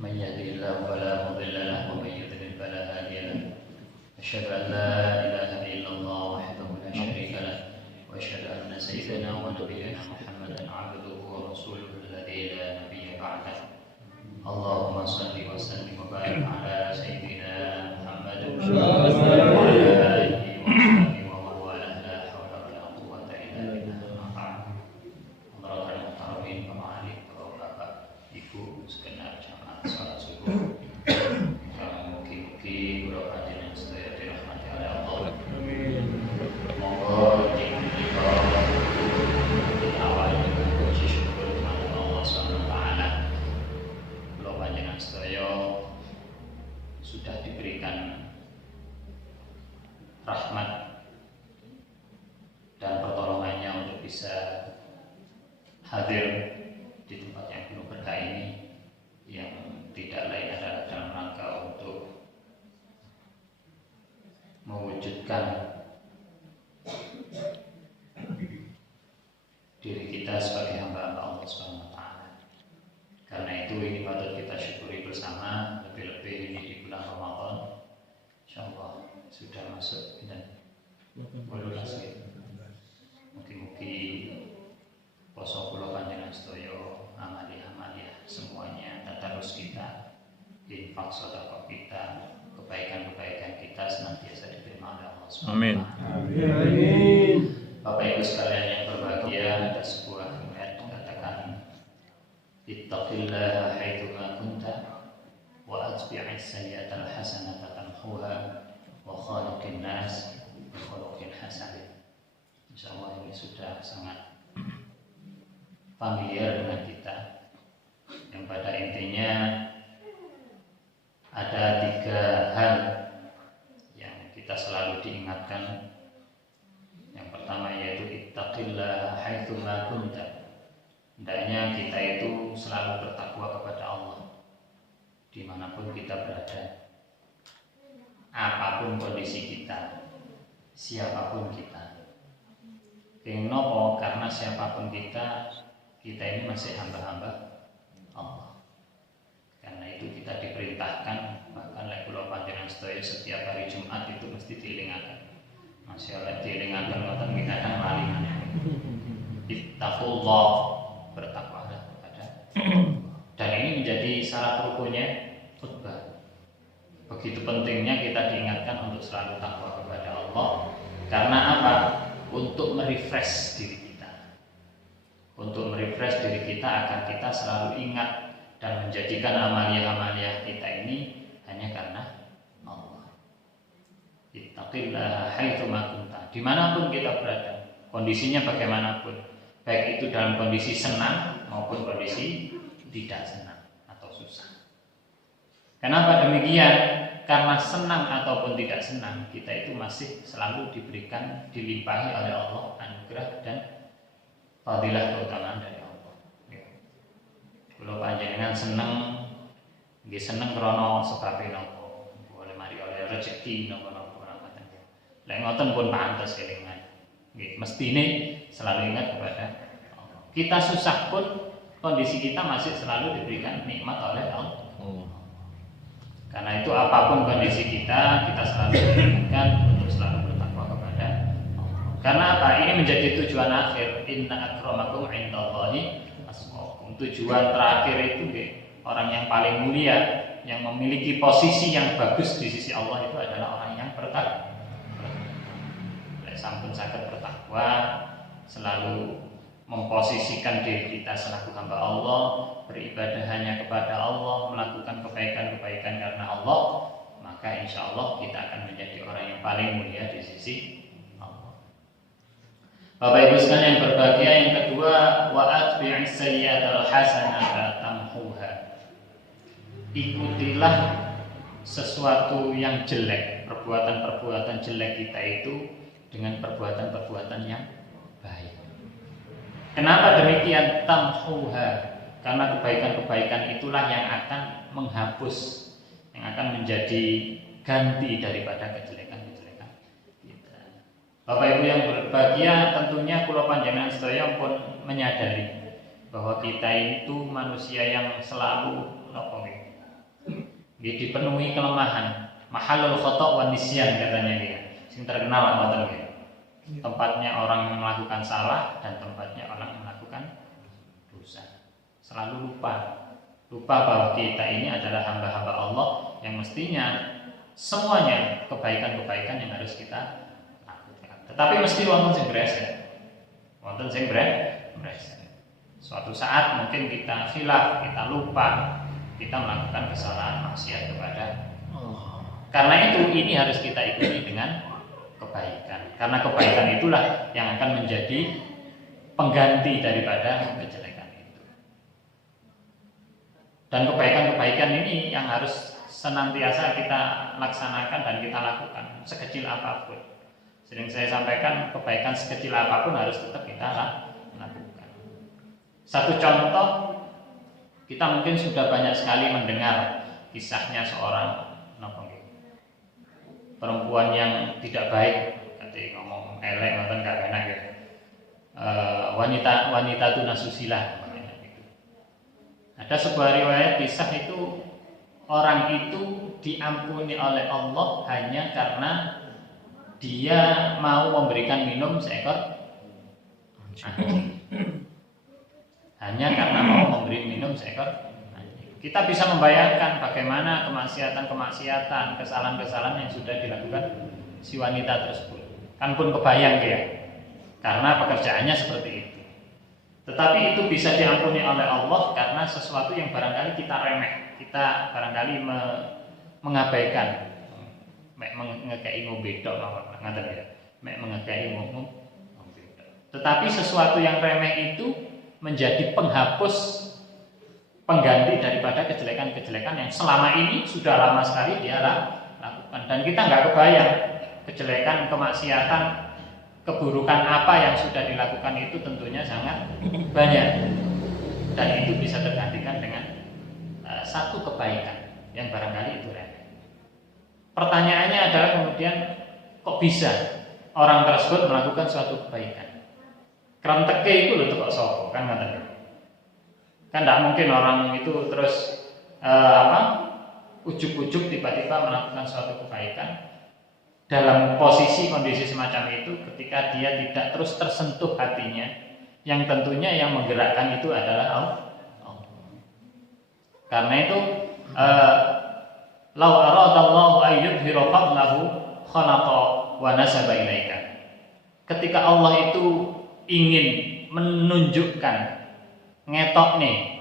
من يهده الله فلا مضل له ومن يضلل فلا هادي له أشهد أن لا إله إلا الله وحده لا شريك له وأشهد أن سيدنا ونبينا محمدا عبده ورسوله الذي لا نبي بعده اللهم صل وسلم وبارك على سيدنا محمد وعلى آله وصحبه ومن والاه لا حول ولا قوة إلا بالله أما بعد Para muhtaromin, pemahamin, bapak, ibu, segenap jamaah salat subuh. Mugi-mugi kula panjenengan sedaya dirahmati oleh Allah. Monggo ing menika awal dengan puji syukur kepada Allah Subhanahu wa taala. Kula panjenengan sedaya sudah diberikan rahmat dan pertolongannya untuk bisa hadir di tempat yang penuh berkah ini, yang tidak lain adalah dalam rangka untuk mewujudkan diri kita sebagai hamba-hamba Allah Subhanahu wa taala. Karena itu ini patut kita syukuri bersama, lebih-lebih ini di bulan Ramadan. Insyaallah sudah masuk dan boleh masuk. Mungkin poso kula panjenengan sedaya amaliyah semuanya, tadarus kita, infak sedekah kita, kebaikan-kebaikan kita senantiasa diterima oleh Allah Subhanahu wa taala. Amin. Bapak Ibu sekalian yang berbahagia, ada sebuah ayat mengatakan ittaqillaha haitsu ma kunta wa atbi'is sayyi'atal hasanata tamhuha wa khaliqin nas bi khuluqin hasan. Insyaallah ini sudah sangat familiar dengan kita, yang pada intinya ada 3 hal yang kita selalu diingatkan. Yang pertama yaitu ittaqillaha haitsu ma kunta. Hendaknya kita itu selalu bertakwa kepada Allah dimanapun kita berada, apapun kondisi kita, siapapun kita. Kenapa? Karena siapapun kita ini masih hamba-hamba Allah. Karena itu kita diperintahkan, bahkan lek kula panjenengan sedaya setiap hari Jumat itu mesti dielingaken. Masih oleh dielingaken ngoten nggih kadang lali maneh. Ittaqullah, bertakwalah kepada Allah. Dan ini menjadi syarat rukunnya khutbah. Begitu pentingnya kita diingatkan untuk selalu takwa kepada Allah. Karena apa? Untuk merefresh diri kita. Untuk merefresh diri kita agar kita selalu ingat dan menjadikan amaliyah-amaliyah kita ini hanya karena Allah. Ittaqillaha haitsu ma kunta. Dimanapun kita berada, kondisinya bagaimanapun, baik itu dalam kondisi senang maupun kondisi tidak senang atau susah. Kenapa demikian? Karena senang ataupun tidak senang, kita itu masih selalu diberikan, dilimpahi oleh Allah anugerah dan fadilah keutamaan dari Allah. Kalau panjenengan seneng, nggih seneng krana sebabe napa, boleh mari oleh rezeki napa-napa ngoten. Lek ngoten pun pantes kelingan. Nggih, mestine selalu ingat kepada Allah. Kita susah pun kondisi kita masih selalu diberikan nikmat oleh Allah. Karena itu apapun kondisi kita selalu diingatkan untuk selalu bertakwa kepada Allah. Karena apa? Ini menjadi tujuan akhir. Inna akramakum indallahi atqakum. Tujuan terakhir itu orang yang paling mulia, yang memiliki posisi yang bagus di sisi Allah itu adalah orang yang bertakwa. Sampun saged bertakwa, selalu memposisikan diri kita selaku hamba Allah, beribadah hanya kepada Allah, melakukan kebaikan-kebaikan karena Allah, maka insya Allah kita akan menjadi orang yang paling mulia di sisi Allah. Bapak Ibu sekalian yang berbahagia, yang kedua, wa atbi'is sayyi'atal hasanata tamhuha. Ikutilah sesuatu yang jelek, perbuatan-perbuatan jelek kita itu dengan perbuatan-perbuatan yang baik. Kenapa demikian? Tamhuha, karena kebaikan-kebaikan itulah yang akan menghapus, yang akan menjadi ganti daripada kejelekan-kejelekan kita. Bapak Ibu yang berbahagia, tentunya kula panjenengan sedaya pun menyadari bahwa kita itu manusia yang selalu dipenuhi kelemahan. Mahalul khata' wan nisyan katanya dia. Sing terkenal ngoten nggih. Tempatnya orang yang melakukan salah dan tempatnya orang yang melakukan dosa. Selalu lupa bahwa kita ini adalah hamba-hamba Allah yang mestinya semuanya kebaikan-kebaikan yang harus kita lakukan. Tetapi mesti wonten sing breset. Wonten sing breset. Suatu saat mungkin kita khilaf, kita lupa, kita melakukan kesalahan maksiat kepada Allah. Karena itu ini harus kita ikuti dengan kebaikan. Karena kebaikan itulah yang akan menjadi pengganti daripada kejelekan itu. Dan kebaikan-kebaikan ini yang harus senantiasa kita laksanakan dan kita lakukan sekecil apapun. Sering saya sampaikan, kebaikan sekecil apapun harus tetap kita lakukan. Satu contoh, kita mungkin sudah banyak sekali mendengar kisahnya seorang perempuan yang tidak baik, nanti ngomong elek ngoten gak enak ya. Wanita itu nasusila. Ada sebuah riwayat kisah itu orang itu diampuni oleh Allah hanya karena dia mau memberikan minum seekor anjing. Hanya karena mau memberi minum seekor. Kita bisa membayangkan bagaimana kemaksiatan-kemaksiatan, kesalahan-kesalahan yang sudah dilakukan si wanita tersebut. Kan pun kebayang ya, karena pekerjaannya seperti itu. Tetapi itu bisa diampuni oleh Allah karena sesuatu yang barangkali kita remeh, kita barangkali mengabaikan, mengekei ngobedok, ngaten ya, mengekei ngobedok. Tetapi sesuatu yang remeh itu menjadi penghapus, pengganti daripada kejelekan-kejelekan yang selama ini sudah lama sekali dia lakukan. Dan kita nggak kebayang kejelekan, kemaksiatan, keburukan apa yang sudah dilakukan itu tentunya sangat banyak. Dan itu bisa tergantikan dengan satu kebaikan yang barangkali itu remeh. Pertanyaannya adalah kemudian kok bisa orang tersebut melakukan suatu kebaikan? Krenteke itu lho kok sapa kan ngoten. Kan tidak mungkin orang itu terus ujuk-ujuk tiba-tiba melakukan suatu kebaikan dalam posisi kondisi semacam itu ketika dia tidak terus tersentuh hatinya, yang tentunya yang menggerakkan itu adalah Allah. Karena itu lau aradallahu ayyudhira fadlahu khalaqa wa nasaba ilaika. Ketika Allah itu ingin menunjukkan, ngetok nih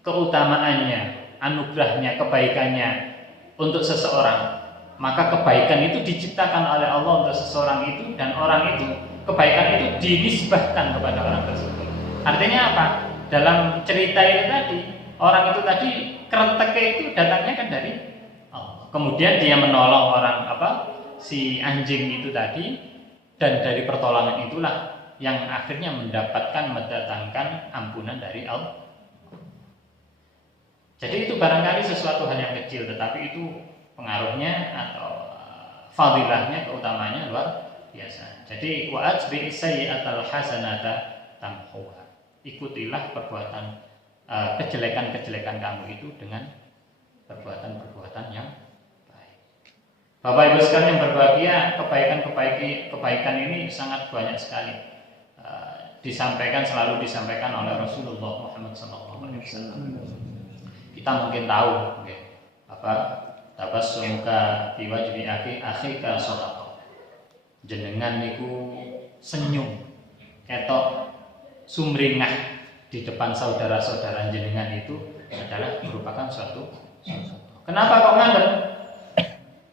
keutamaannya, anugerahnya, kebaikannya untuk seseorang, maka kebaikan itu diciptakan oleh Allah untuk seseorang itu, dan orang itu, kebaikan itu dinisbahkan kepada orang tersebut. Artinya apa? Dalam cerita itu tadi, orang itu tadi kerenteke itu datangnya kan dari Allah. Kemudian dia menolong orang si anjing itu tadi, dan dari pertolongan itulah yang akhirnya mendatangkan ampunan dari Allah. Jadi itu barangkali sesuatu hal yang kecil, tetapi itu pengaruhnya atau fadilahnya, keutamanya luar biasa. Jadi wa'at bi sayyi'atal hasanata tamhuha. Ikutilah perbuatan kejelekan-kejelekan kamu itu dengan perbuatan-perbuatan yang baik. Bapak Ibu sekalian yang berbahagia, kebaikan ini sangat banyak sekali. Selalu disampaikan oleh Rasulullah Muhammad SAW. Kita mungkin tahu, tabassumuka fi wajhi akhika shadaqah. Jenengan niku senyum, ketok sumringah di depan saudara-saudara jenengan itu adalah merupakan suatu. Kenapa kok ngandel?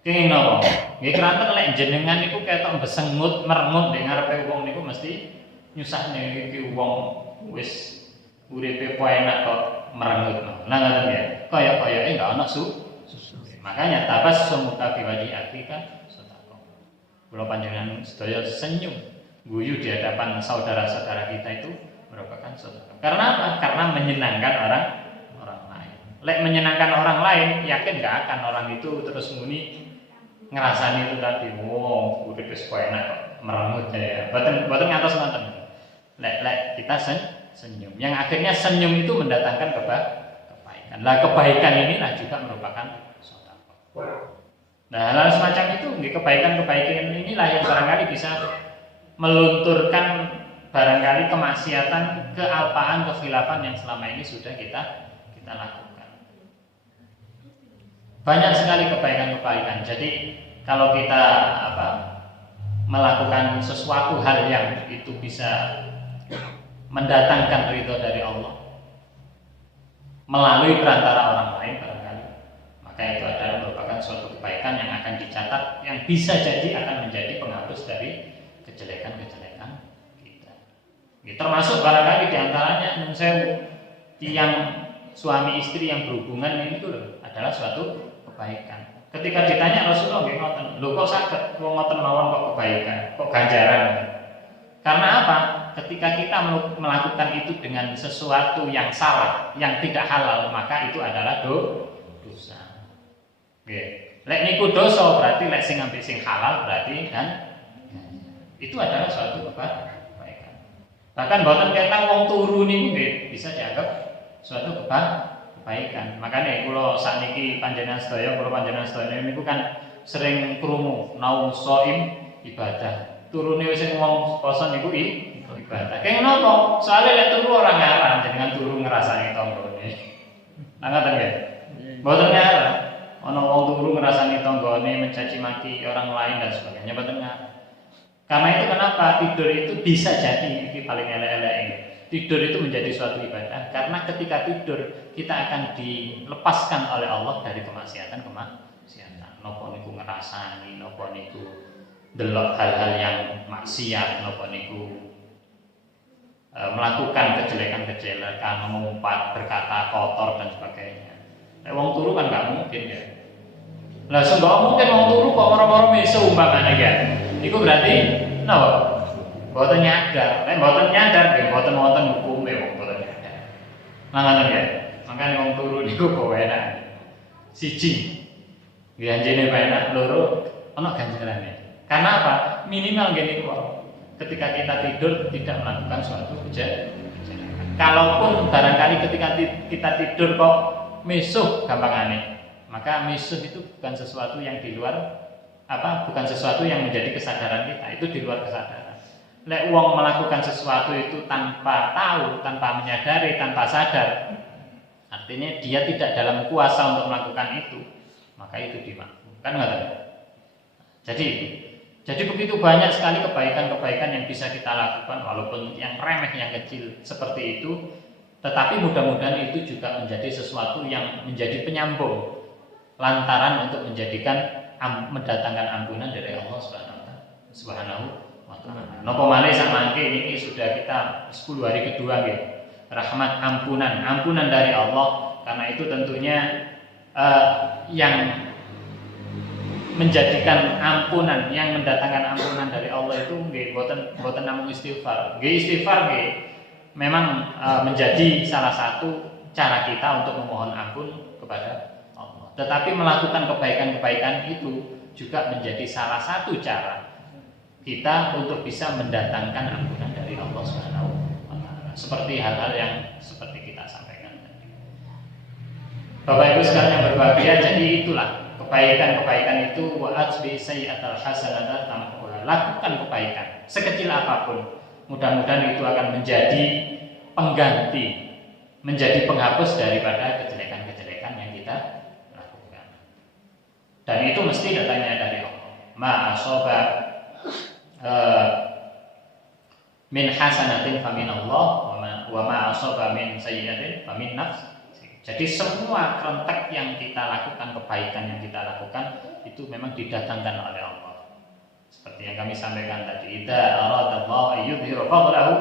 Kenging napa? Nggih keranten lek jenengan niku ketok besengut merengut ning ngarepe wong niku mesti nyusahne iki wong wis uripe po enak kok merengut. Nah ngoten ya. Kaya-kayake enggak ana susu. Makanya tabassumuka fi wajhi akhika shadaqah. Kula panjenengan sedaya senyum, guyu di hadapan saudara-saudara kita itu merupakan sedekah. Karena apa? Karena menyenangkan orang lain. Lek menyenangkan orang lain, yakin enggak akan orang itu terus muni ngerasani itu tadi, wow, uripe po enak kok merengut ya. Boten ngantos ngoten. Lek kita senyum. Yang akhirnya senyum itu mendatangkan kebaikan. Lah kebaikan inilah juga merupakan sedekah. Nah, hal semacam itu, kebaikan-kebaikan inilah yang barangkali bisa melunturkan barangkali kemaksiatan, kealpaan, kekhilafan yang selama ini sudah kita lakukan. Banyak sekali kebaikan-kebaikan. Jadi kalau kita melakukan sesuatu hal yang itu bisa mendatangkan ridho dari Allah melalui perantara orang lain barangkali, maka itu adalah merupakan suatu kebaikan yang akan dicatat, yang bisa jadi akan menjadi penghapus dari kejelekan-kejelekan kita. Termasuk barangkali diantaranya tiang suami istri yang berhubungan ini tuh adalah suatu kebaikan. Ketika ditanya Rasulullah, ngoten, lho kok saged wong ngoten mawon kok kebaikan, kok ganjaran? Karena apa? Ketika kita melakukan itu dengan sesuatu yang salah, yang tidak halal, maka itu adalah dosa. Nggih. Lek niku dosa berarti lek sing ngambil sing halal berarti kan itu adalah suatu kebaikan. Bahkan boten ketan wong turu niku nggih bisa dianggap suatu kebaikan. Makanya kula sakniki panjenengan sedaya niku kan sering krungu naum shaim ibadah. Turune wis wong poso niku ibadah. Kaya napa? Soale lek turu ora ngarang jenengan turu ngrasani tanggane. Lah ngoten nggih. Mboten ngarang. Ana wong turu ngrasani tanggane mencaci maki orang lain dan sebagainya mboten ngarang. Karena itu kenapa tidur itu bisa jadi ini paling elek-elek ini. Tidur itu menjadi suatu ibadah karena ketika tidur kita akan dilepaskan oleh Allah dari kemaksiatan. Napa niku ngrasani, napa niku delok hal-hal yang maksiat, napa niku melakukan kejelekan, mengumpat, berkata kotor dan sebagainya. Wong turu kan nggak mungkin ya. Lah nggak mungkin wong turu kok moro-moro meso umpamane ya. Iku berarti mboten nyadar. Nek mboten nyadar nggih mboten wonten hukume wong mboten nyadar. Ngoten ya. Makane wong turu niku kok enak. Siji nggih anjene enak, loro ana ganjarane. Karena apa? Minimal ngene niku ketika kita tidur tidak melakukan suatu kejelekan. Kalaupun barangkali ketika kita tidur kok mesuh gampangane, maka mesuh itu bukan sesuatu yang di luar bukan sesuatu yang menjadi kesadaran kita, itu di luar kesadaran. Lek wong melakukan sesuatu itu tanpa tahu, tanpa menyadari, tanpa sadar, artinya dia tidak dalam kuasa untuk melakukan itu, maka itu dimaafkan. Kan nggak tahu? Jadi begitu banyak sekali kebaikan-kebaikan yang bisa kita lakukan, walaupun yang remeh, yang kecil seperti itu, tetapi mudah-mudahan itu juga menjadi sesuatu yang menjadi penyambung lantaran untuk mendatangkan ampunan dari Allah Subhanahu wa taala. Napa malih sak mangke niki sudah kita 10 hari kedua nggih. Rahmat ampunan dari Allah, karena itu tentunya yang menjadikan ampunan, yang mendatangkan ampunan dari Allah itu nggih boten namung istighfar. Nggih istighfar nggih memang menjadi salah satu cara kita untuk memohon ampun kepada Allah. Tetapi melakukan kebaikan-kebaikan itu juga menjadi salah satu cara kita untuk bisa mendatangkan ampunan dari Allah Subhanahu wa taala. Seperti hal-hal yang seperti kita sampaikan tadi. Bapak Ibu sekalian yang berbahagia, jadi itulah kebaikan-kebaikan itu wa'at bi sayyi'atal hasanata tamhuha. Lakukan kebaikan sekecil apapun. Mudah-mudahan itu akan menjadi pengganti, menjadi penghapus daripada kejelekan-kejelekan yang kita lakukan. Dan itu mesti datangnya dari Allah. Ma asaba min hasanatin famin Allah wa ma asaba min sayyi'atin famin nafs. Jadi semua kerentek yang kita lakukan, kebaikan yang kita lakukan itu memang didatangkan oleh Allah. Seperti yang kami sampaikan tadi, idza aradallahu ayyudhira fadlahu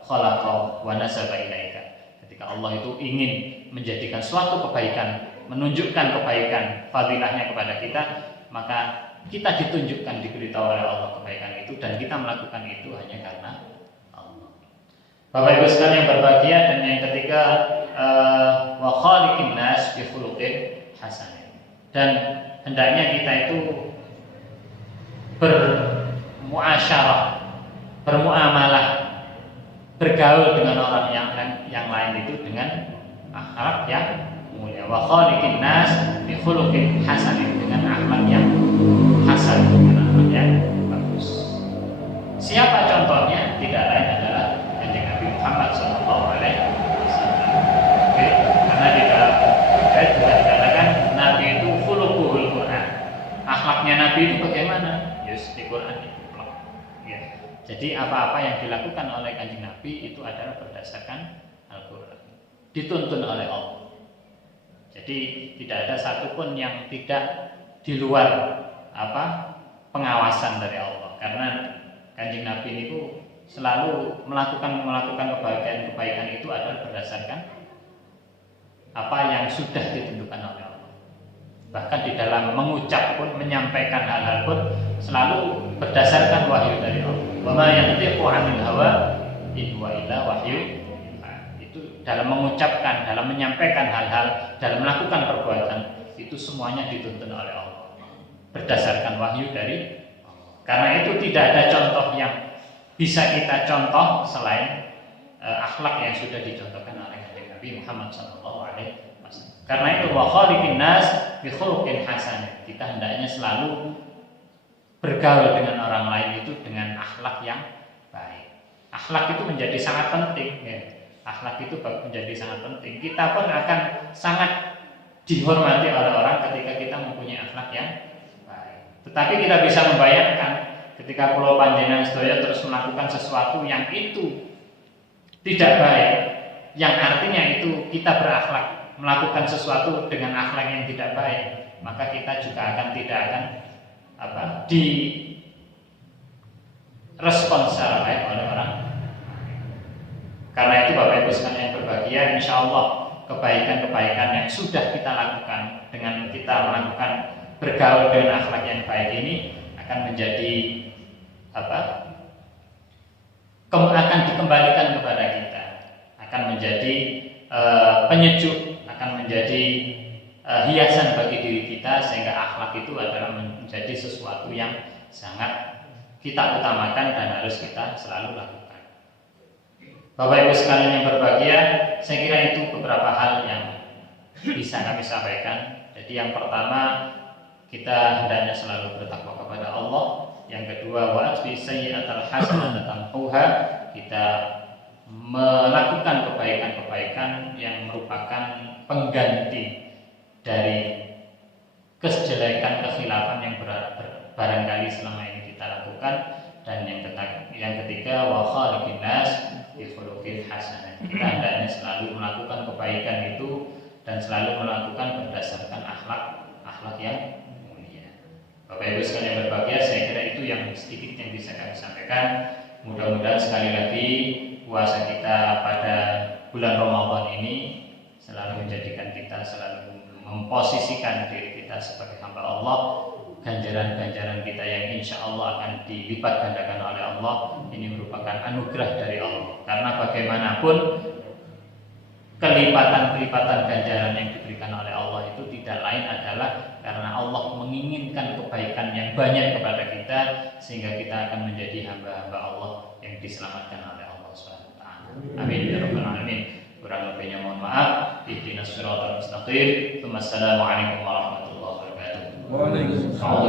khalaqahu wa nasaba ilaika. Ketika Allah itu ingin menjadikan suatu kebaikan, menunjukkan kebaikan, fadilahnya kepada kita, maka kita ditunjukkan, diberitahu oleh Allah kebaikan itu, dan kita melakukan itu hanya karena Allah. Bapak Ibu sekalian yang berbahagia, dan yang ketiga wa khaliqin nas bi khuluqin hasan. Dan hendaknya kita itu bermuasyarah, bermuamalah, bergaul dengan orang yang lain itu dengan akhlak yang mulia. Ya, wa khaliqin nas bi khuluqin hasanin, dengan akhlak yang hasan, dengan akhlak yang bagus. Siapa contohnya? Tidak lain adalah Kanjeng Nabi Muhammad sallallahu alaihi wasallam. Oke, karena di dalam ayat juga dikatakan Nabi itu khuluquhul Quran. Akhlaknya Nabi itu bagaimana? Yes, di Quran itu. Ya. Jadi apa-apa yang dilakukan oleh Kanjeng Nabi itu adalah berdasarkan Al-Quran, dituntun oleh Allah. Jadi tidak ada satupun yang tidak di luar pengawasan dari Allah, karena Kanjeng Nabi itu selalu melakukan kebaikan itu adalah berdasarkan apa yang sudah ditentukan oleh Allah. Bahkan di dalam mengucap pun, menyampaikan hal-hal pun selalu berdasarkan wahyu dari Allah. Wa ma yantiqu 'anil hawa in huwa illa wahyu. Itu dalam mengucapkan, dalam menyampaikan hal-hal, dalam melakukan perbuatan, itu semuanya dituntun oleh Allah berdasarkan wahyu dari Allah. Karena itu tidak ada contoh yang bisa kita contoh selain akhlak yang sudah dicontohkan oleh Nabi Muhammad SAW. Karena itu wa khaliqin nas bi khuluqin hasan. Kita hendaknya selalu bergaul dengan orang lain itu dengan akhlak yang baik. Akhlak itu menjadi sangat penting, ya. Akhlak itu menjadi sangat penting. Kita pun akan sangat dihormati oleh orang ketika kita mempunyai akhlak yang baik. Tetapi kita bisa membayangkan ketika Pulau Panjenengan sedaya terus melakukan sesuatu yang itu tidak baik, yang artinya itu kita berakhlak, melakukan sesuatu dengan akhlak yang tidak baik, maka kita juga tidak akan direspon secara baik oleh orang. Karena itu Bapak Ibu sekalian yang berbahagia, insya Allah kebaikan-kebaikan yang sudah kita lakukan dengan kita melakukan bergaul dengan akhlak yang baik ini akan menjadi akan dikembalikan kepada kita, akan menjadi penyejuk, akan menjadi hiasan bagi diri kita, sehingga akhlak itu adalah menjadi sesuatu yang sangat kita utamakan dan harus kita selalu lakukan. Bapak Ibu sekalian yang berbahagia, saya kira itu beberapa hal yang bisa kami sampaikan. Jadi yang pertama, kita hendaknya selalu bertakwa kepada Allah. Yang kedua, wa atbi sayyi'atal hasanata tamhuha, kita melakukan kebaikan-kebaikan yang merupakan pengganti dari kejelekan, kekhilafan yang barangkali selama ini kita lakukan. Dan yang ketiga, wa khaliqin nas bi khuluqin hasanah. Kita hendaknya selalu melakukan kebaikan itu dan selalu melakukan berdasarkan akhlak yang mulia. Bapak Ibu sekalian yang berbahagia, saya kira itu yang sedikit yang bisa kami sampaikan. Mudah-mudahan sekali lagi puasa kita pada bulan Ramadan ini selalu menjadikan kita selalu memposisikan diri kita sebagai hamba Allah. Ganjaran-ganjaran kita yang insya Allah akan dilipat gandakan oleh Allah, ini merupakan anugerah dari Allah. Karena bagaimanapun kelipatan-kelipatan ganjaran yang diberikan oleh Allah itu tidak lain adalah karena Allah menginginkan kebaikan yang banyak kepada kita, sehingga kita akan menjadi hamba-hamba Allah yang diselamatkan oleh Allah SWT. Amin ya rabbal alamin. Kurang lebihnya mohon maaf. Ihdinas siratal mustaqim. Wassalamualaikum warahmatullahi wabarakatuh. Waalaikumsalam.